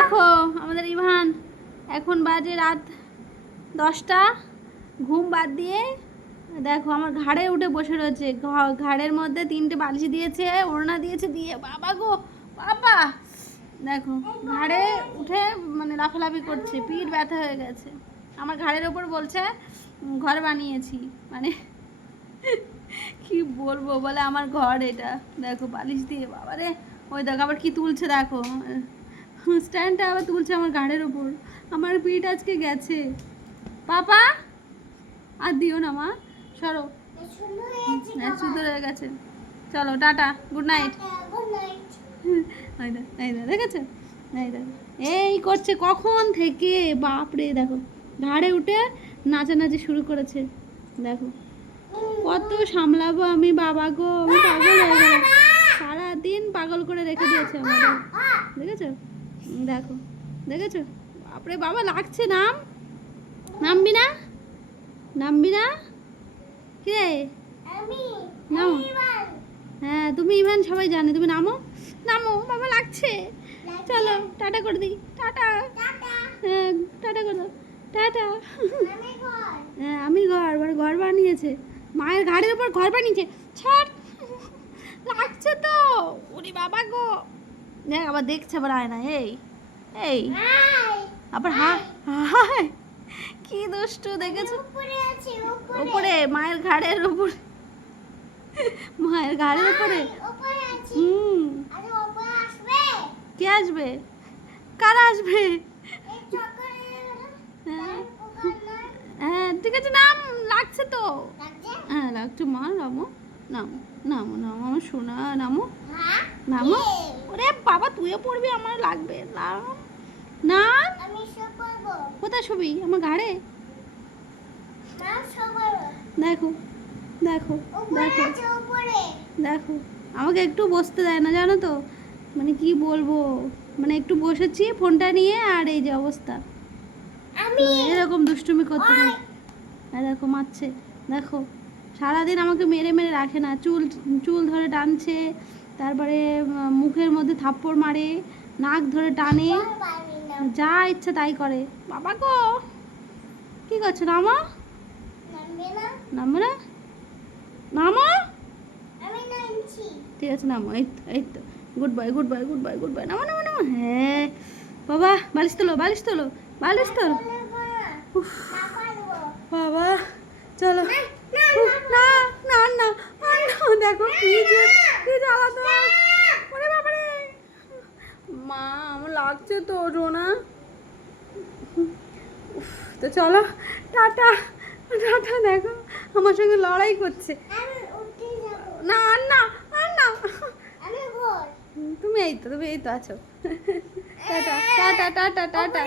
দেখো আমাদের ইভান এখন বাজে রাত 10টা, ঘুম বাদ দিয়ে দেখো আমার ঘাড়ে উঠে বসে রয়েছে। ঘাড়ের মধ্যে 3টে বালিশ দিয়েছে, ওড়না দিয়েছে, দিয়ে বাবা গো বাবা দেখো ঘাড়ে উঠে মানে লাফালাফি করছে, পিঠ ব্যথা হয়ে গেছে। আমার ঘাড়ের ওপর বলছে ঘর বানিয়েছি, মানে কি বলবো, বলে আমার ঘর এটা। দেখো বালিশ দিয়ে বাবারে, ওই দেখো আবার কি তুলছে, দেখো স্ট্যান্ডটা আবার তুলছে আমার ঘাড়ের ওপর। আমার পিঠ আজকে গেছে। পাপা আর দিও না মা, সরো, সুন্দর হয়ে গেছে। চলো টাটা, গুড নাইট। দেখেছো এই করছে কখন থেকে, বাপরে দেখো ঘাড়ে উঠে নাচানাচি শুরু করেছে। দেখো কত সামলাবো আমি, বাবা গো আমি পাগল হয়ে গেলাম, সারাদিন পাগল করে রেখে দিয়েছে আমাদের। দেখেছো দেখো দেখেছো, বাপরে বাবা লাগছে। নামবি না, নামবি না কি রে? নামো, হ্যাঁ তুমি ইভান, সবাই জানে তুমি নামো, নামো বাবা লাগছে। চলো টাটা করে দিই, টাটা, হ্যাঁ টাটা করে দাও, টাটা। হ্যাঁ আমি ঘর বানিয়েছে, মায়ের ঘাড়ের উপর ঘর বানিয়েছে। ছাড়, লাগছে তো, ওরে বাবা গো। দেখ আবার দেখছে, আবার আয় না, এই এই আবার হায় কি দুষ্টু, দেখেছো? উপরে মায়ের ঘাড়ের উপর, মায়ের ঘাড়ের উপরে। কে আসবে? কারা আসবে? হ্যাঁ ঠিক আছে, নাম লাগছে তো, হ্যাঁ লাগছে মা, নামো নামো নামো নামো আমার সোনা, নামো নামো। ওরে বাবা তুইও পড়বি, আমার লাগবে। নাম না, কোথায় শুবি? আমার ঘাড়ে। দেখো দেখো দেখো দেখো, আমাকে একটু বসতে দেয় না জানো তো, মানে কি বলবো, মানে একটু বসেছি ফোনটা নিয়ে, আর এই যে অবস্থা, এরকম দুষ্টুমি করতে থাকে। হ্যাঁ দেখো মারছে, দেখো সারাদিন আমাকে মেরে মেরে রাখে না, চুল চুল ধরে টানছে, তারপরে মুখের মধ্যে থাপ্পড় মারে, নাক ধরে টানে, যা ইচ্ছা তাই করে। বাবা গো কি করছো? নামো, নামো না, নামো, ঠিক আছে নামো, এই তো good bye good bye good bye good bye, নামো নামো নামো। হ্যাঁ বাবা বালিশ তোলো, বালিশ তোলো, বালিশ তোলো। বাবা চলো, না না না দেখো কি যে আলাদা, ওরে বাবারে মা, আমার লাগছে তো রোনা। তো চলো টাটা টাটা। দেখো আমার সঙ্গে লড়াই করছে, না আর না আর না, তুমি এই তো আছো। Tata tata tata tata.